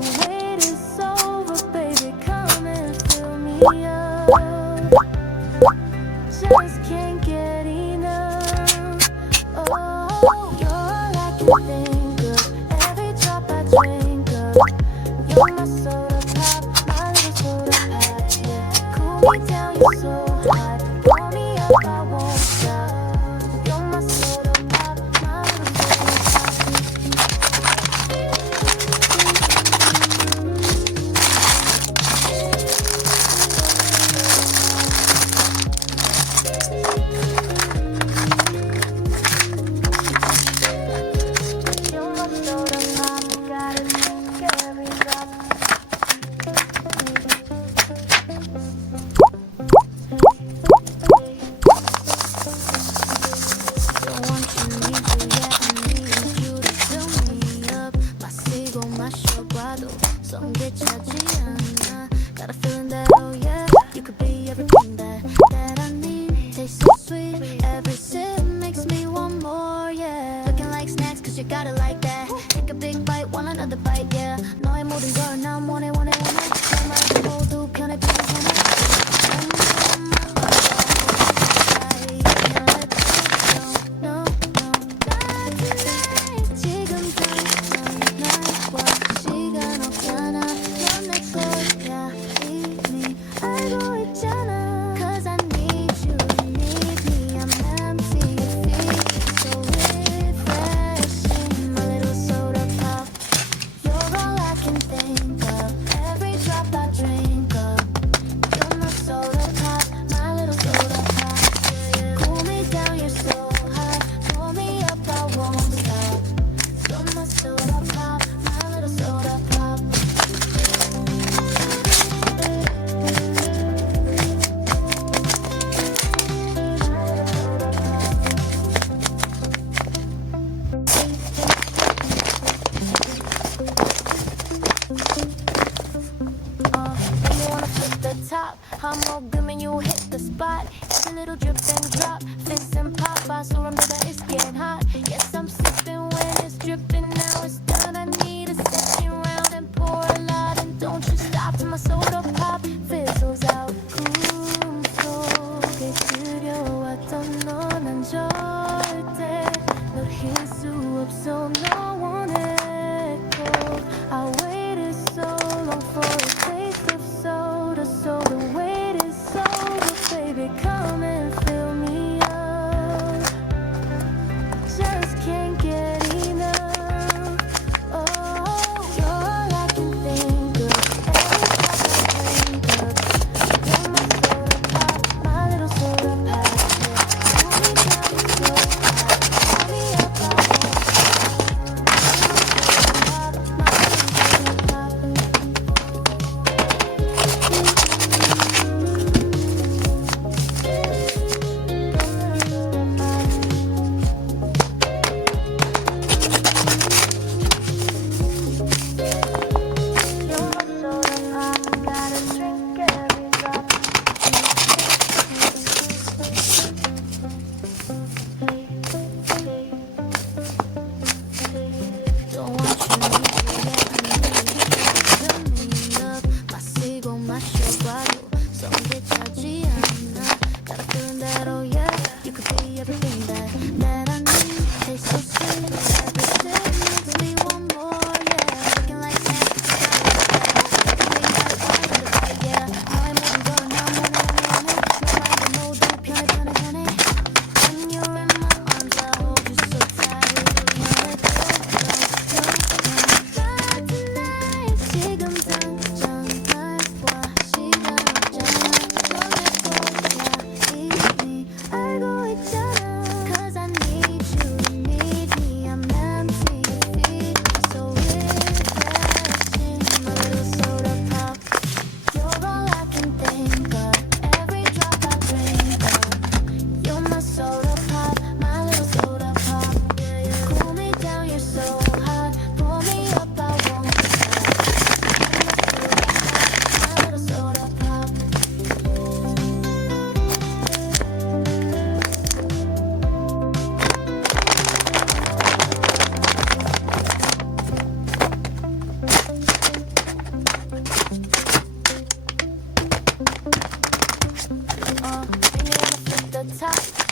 wait is over, baby, come and fill me up. Just can't get enough. Oh, you're all I can think of. Every drop I drink of. You're my soda pop, my little soda pop. Yeah, cool me down, you're so hot. Call me up, I won't stop. You're my soda pop, my little soda pop. You're my soda pop, gotta drink every drop. Don't want you, need you, yeah, I need you to fill me up. 마시고 마셔봐도 성게차지 않아. Got a feeling that, oh yeah, you could be everything that I need. Taste so sweet, every sip makes me want more, yeah. Looking like snacks, cause you got it like that. Take a big bite, want another bite, yeah. 너의 모든 걸 난 원해. 내 말도 모두 편해, No, not tonight. 지금 당장 날 와. 시간 없잖아. 넌 내 거야. 이미 알고 있잖아. Cause I need you, need me. I'm empty, your feet so refreshing. My little soda pop. You're all I can think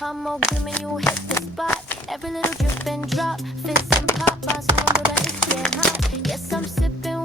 I'm more when you hit the spot. Every little drip and drop, fizz and pop. I still know that it's getting hot. Yes, I'm sipping